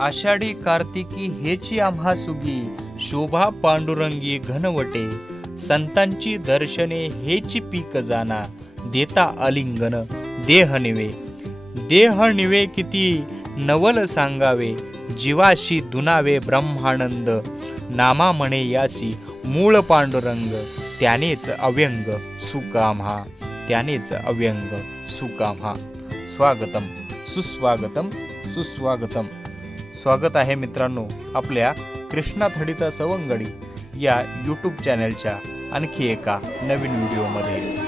आषाढी कार्तिकी हेची आम्हा सुगी, शोभा पांडुरंगी घनवटे, संतांची दर्शने हेची पीक जाना, देता आलिंगन देह निवे किती नवल सांगावे, जीवाशी दुनावे ब्रह्मानंद, नामा म्हणे यासी मूळ पांडुरंग, त्यानेच अव्यंग सुख आम्हा, त्यानेच अव्यंग सुख आम्हा। स्वागतम सुस्वागतम सुस्वागतम। स्वागत आहे मित्रांनो आपल्या कृष्णा थडीचा सवंगडी या यूट्यूब चॅनलच्या आणखी एका नवीन व्हिडिओमध्ये।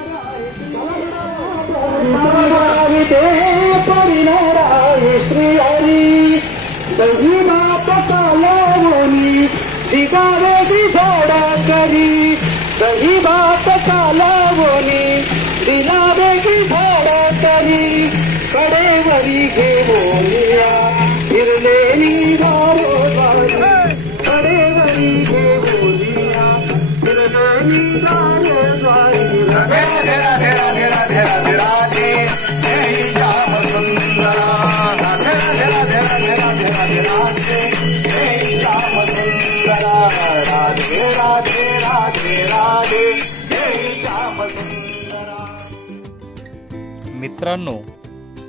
कडेवरी घेऊया फिरलेली वारोवारी, कडेवरी घेऊया फिरलेली वारोवारी, राधे राधे राधे राधे राधे राधे जय श्याम सुंदरा, राधे राधे राधे राधे राधे राधे जय श्याम सुंदरा, राधे राधे राधे राधे जय श्याम सुंदरा। मित्रांनो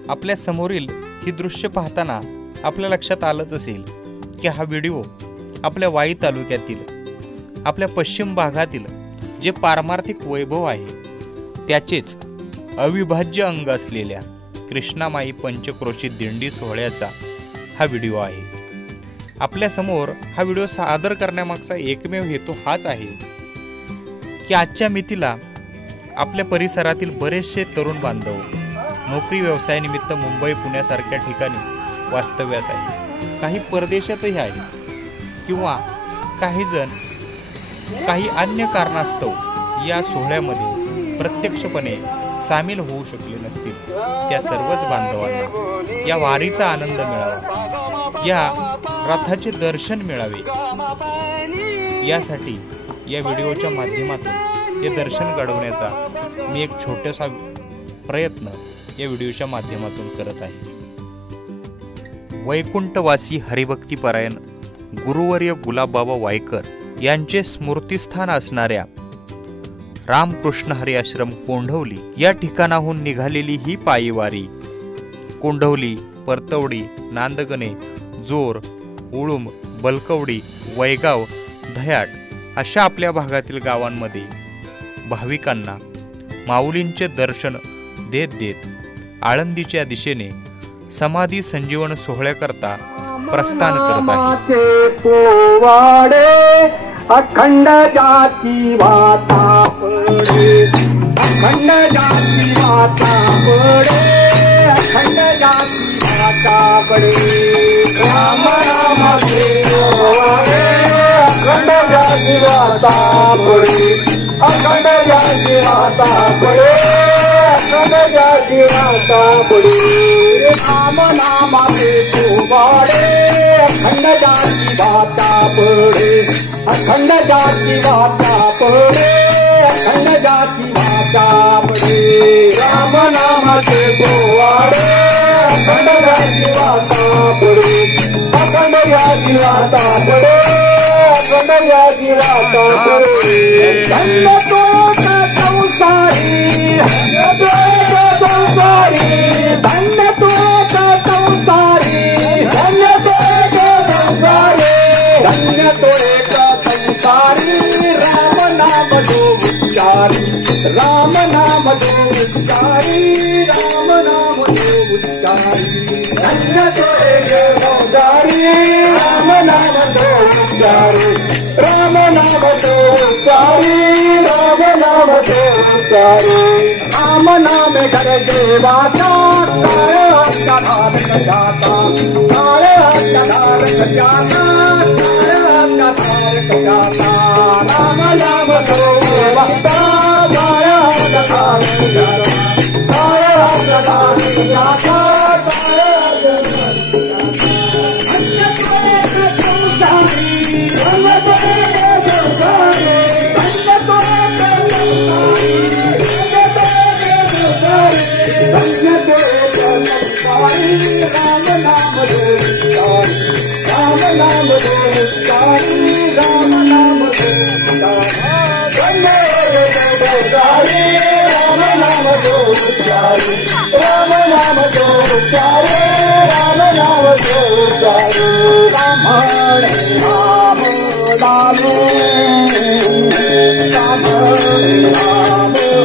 आपल्या समोरील ही दृश्य पाहताना आपल्या लक्षात आलंच असेल की हा व्हिडिओ आपल्या वाई तालुक्यातील आपल्या पश्चिम भागातील जे पारमार्थिक वैभव आहे त्याचेच अविभाज्य अंग असलेल्या कृष्णामाई पंचक्रोशी दिंडी सोहळ्याचा हा व्हिडिओ आहे। आपल्या समोर हा व्हिडिओ सादर करण्यामागचा एकमेव हेतू हाच आहे की आजच्या मितीला आपल्या परिसरातील बरेचसे तरुण बांधव नोकरी व्यवसायानिमित्त मुंबई पुण्यासारख्या ठिकाणी वास्तव्यास आहे, काही परदेशातही आहे किंवा काही जण काही अन्य कारणास्तव या सोहळ्यामध्ये प्रत्यक्षपणे सामील होऊ शकले नसतील। त्या सर्वच बांधवांना या वारीचा आनंद मिळावा, या रथाचे दर्शन मिळावे यासाठी या व्हिडिओच्या माध्यमातून हे दर्शन घडवण्याचा मी एक छोटासा प्रयत्न या व्हिडिओच्या माध्यमातून करत आहे। वैकुंठवासी हरिभक्तीपरायण गुरुवर्य गुलाबबाबा वायकर यांचे स्मृतिस्थान असणाऱ्या रामकृष्ण हरी आश्रम कोंढवली या ठिकाणाहून निघालेली ही पायीवारी कोंढवली, परतवडी, नांदगणे, जोर, उळुम, बलकवडी, वैगाव, धयाट अशा आपल्या भागातील गावांमध्ये भाविकांना माऊलींचे दर्शन देत देत आळंदीच्या दिशेने समाधी संजीवन सोहळ्याकरता प्रस्थान करत आहे। पोवाडे अखंड जाती वाता पडे, अखंड जाती वाता पडे, अखंड जाती वाता पडे, राम रामाचे पोवाडे अखंड जाती वाता पडे, अखंड जाती वाता पडे, अखंड जाती वाता पडे, राम नामाचे पोवाडे अखंड जाती वाता पडे, अखंड जाती वाता पडे, अखंड जाती वाता पडे, राम नामाचे पोवाडे अखंड जाती वाता पडे, अखंड जाती वाता पडे, अखंड जाती वाता पडे, धन्य तो संसारी, धन्य तो संसारी, धन्य तो संसारी, धन्य तो संसारी, धन्य तो संसारी, राम नाम जो उच्चारी, राम नाम जो उच्चारी, राम नाम जो उच्चारी, धन्य तो संसारी, राम नाम जो उच्चारी, राम नाम जो उच्चारी, राम नाम जो उच्चारी, राम नाम घर देवाचा, काळा धारक जाता, काळा धारक जाता, काळा धारक जाता, राम नाम जो देवाचा, काळा धारक जाता, काळा धारक जाता, काळा राम नाम नाम दो उच्चारी राम नाम दो उच्चारी राम नाम दो उच्चारी राम नाम दो उच्चारी राम नाम दो उच्चारी राम हरे राम रामे राम हरे राम राम हरे राम रामे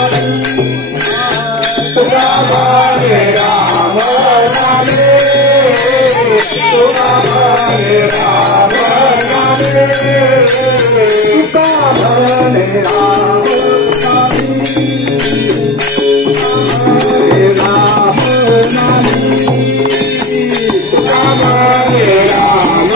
राम हरे राम रामे राम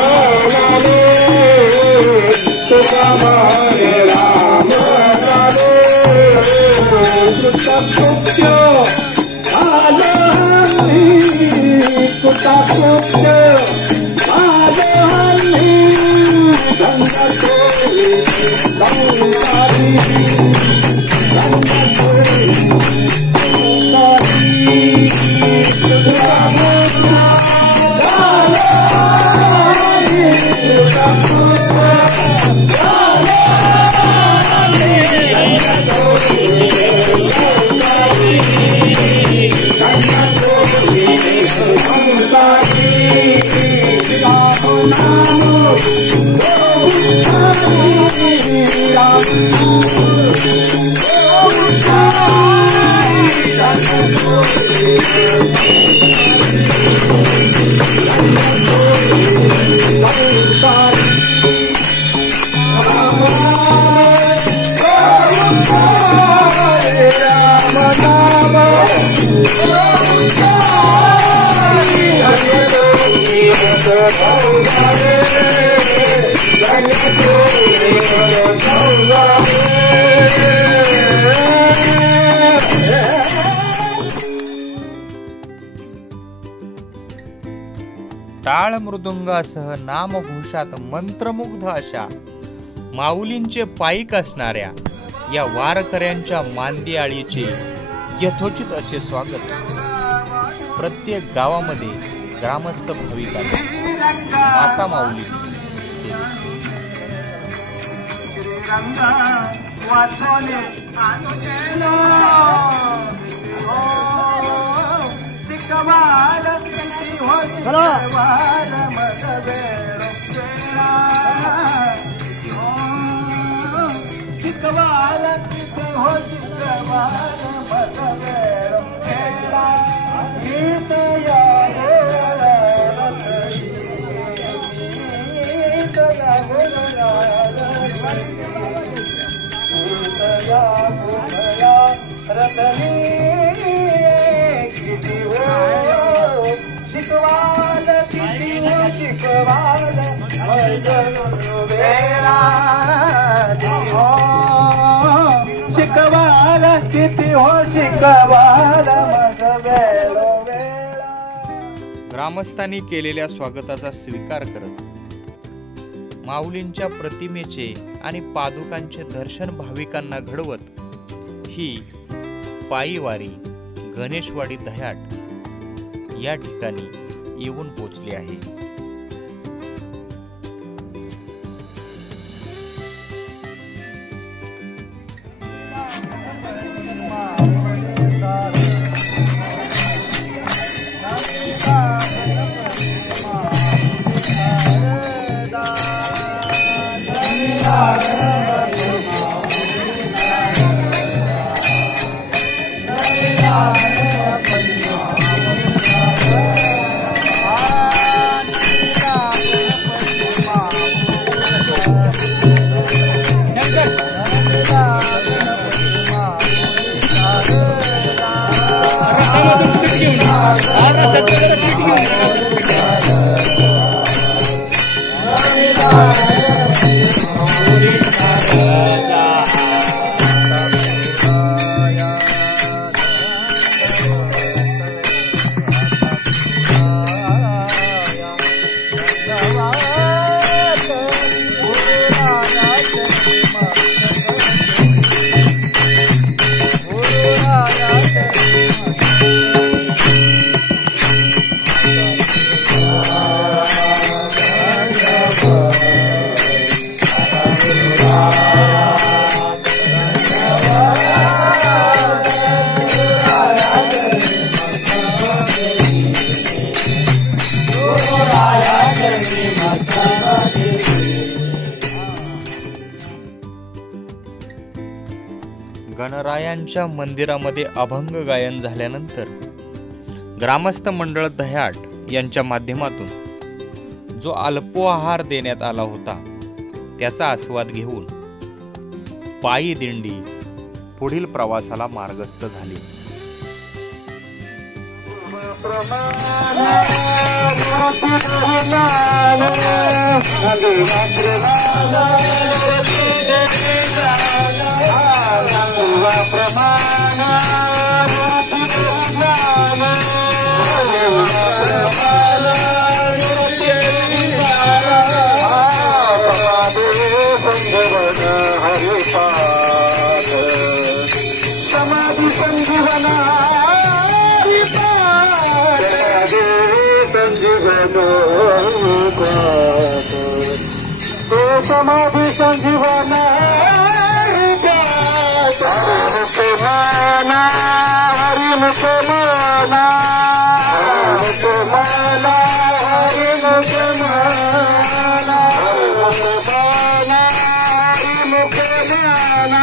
हरे राम टाळ मृदुंगासह नामघोषात मंत्रमुग्ध अशा माऊलींचे पायीक असणाऱ्या या वारकऱ्यांच्या मांदियाळीचे यथोचित असे स्वागत प्रत्येक गावामध्ये ग्रामस्थ भाविकांनी माता माऊली ग्रामस्थांनी केलेल्या स्वागताचा स्वीकार करत माऊलींच्या प्रतिमेचे आणि पादुकांचे दर्शन भाविकांना घडवत ही पायीवारी गणेशवाडी दह्याट या ठिकाणी येऊन पोचली आहे। गणरायांच्या मंदिरामध्ये अभंग गायन झाल्यानंतर ग्रामस्थ मंडळ दह्याट यांच्या माध्यमातून जो अल्पोआहार देण्यात आला होता त्याचा आस्वाद घेऊन पायी दिंडी पुढील प्रवासाला मार्गस्थ झाली. समाधि संजीवना समाधि संजीवना हरि मुसलमाना मुसलमाना हरि मुसलमाना मुसलमाना हरि मुसलमाना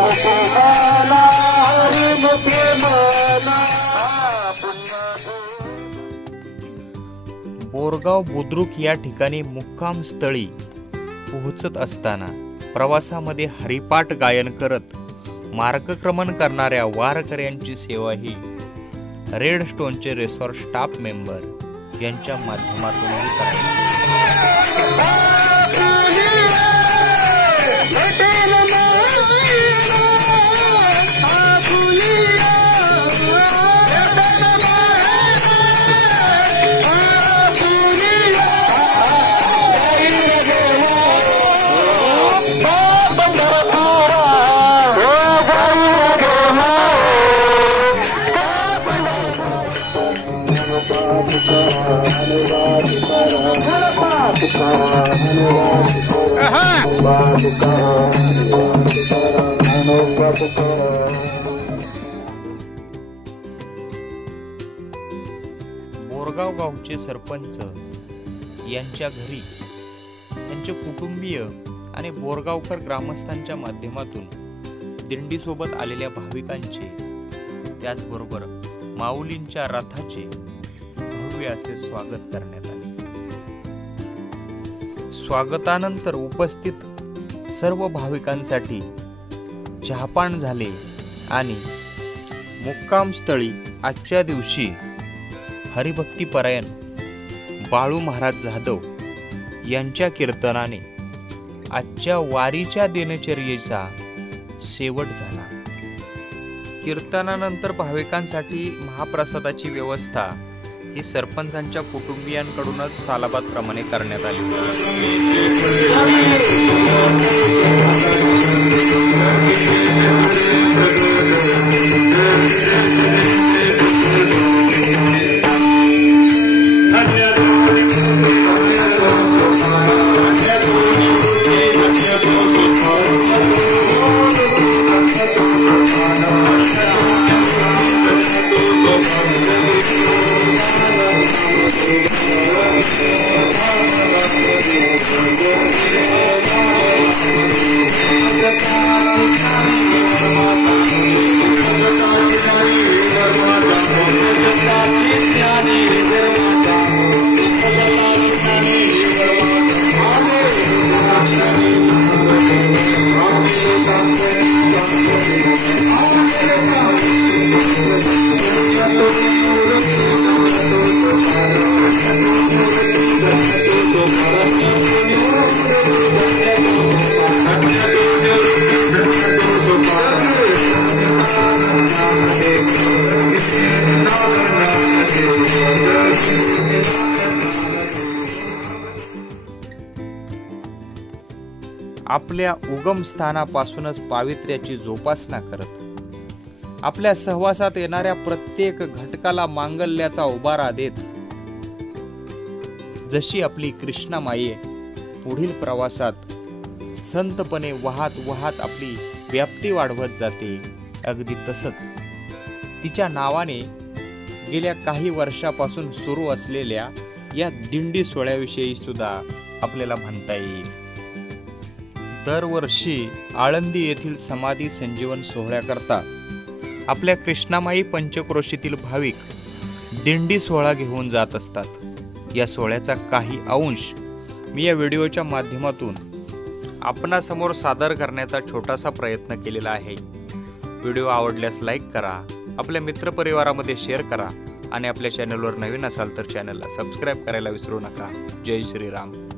मुसलमाना हरि मुसलमाना. बोरगाव बुद्रुक या ठिकाणी मुक्काम स्थळी पोहोचत असताना प्रवासामध्ये हरिपाठ गायन करत मार्गक्रमण करणाऱ्या वारकऱ्यांची सेवा ही रेड स्टोनचे रिसॉर्ट स्टाफ मेंबर यांच्या माध्यमातूनही बोरगाव गावचे सरपंच यांच्या घरी त्यांचे कुटुंबीय आणि बोरगावकर ग्रामस्थांच्या माध्यमातून दिंडीसोबत आलेल्या भाविकांचे त्याचबरोबर माऊलींच्या रथाचे भव्य असे स्वागत करण्यात आले. स्वागतानंतर उपस्थित सर्व भाविकांसाठी चहापान झाले आणि मुक्कामस्थळी आजच्या दिवशी हरिभक्तीपरायण बाळू महाराज जाधव यांच्या कीर्तनाने आजच्या वारीच्या दिनचर्येचा शेवट झाला. कीर्तनानंतर भाविकांसाठी महाप्रसादाची व्यवस्था ही सरपंचांच्या कुटुंबियांकडूनच सालाबादप्रमाणे करण्यात आली आपल्या उगमस्थानापासूनच पावित्र्याची जोपासना करत आपल्या सहवासात येणाऱ्या प्रत्येक घटकाला मांगल्याचा उभारा देत जशी आपली कृष्णा माये पुढील प्रवासात संतपणे वाहत वाहत आपली व्याप्ती वाढवत जाते, अगदी तसंच तिच्या नावाने गेल्या काही वर्षापासून सुरू असलेल्या या दिंडी सोहळ्याविषयी सुद्धा आपल्याला म्हणता येईल। दरवर्षी आळंदी येथील समाधी संजीवन सोहळ्याकरता आपल्या कृष्णामाई पंचक्रोशीतील भाविक दिंडी सोहळा घेऊन जात असतात। या सोहळ्याचा काही अंश मी या व्हिडिओच्या माध्यमातून आपणासमोर सादर करण्याचा छोटासा प्रयत्न केलेला आहे। व्हिडिओ आवडल्यास लाईक करा, आपल्या मित्रपरिवारामध्ये शेअर करा आणि आपल्या चॅनलवर नवीन असाल तर चॅनलला सबस्क्राईब करायला विसरू नका। जय श्रीराम।